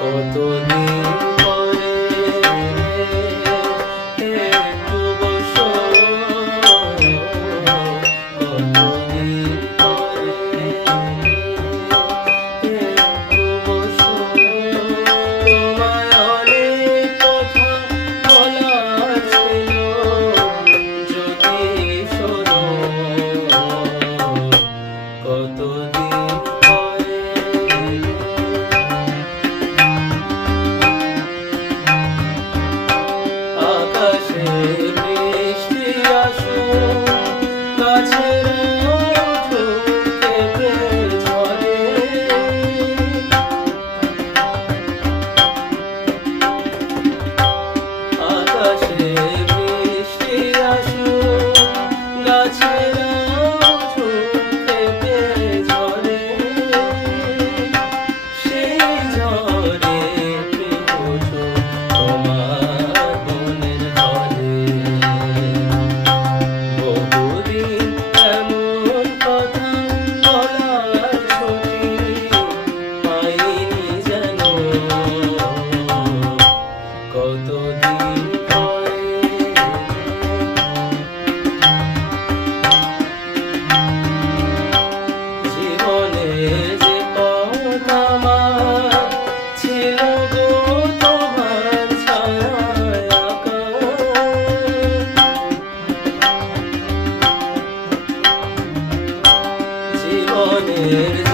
কত Amen. মনের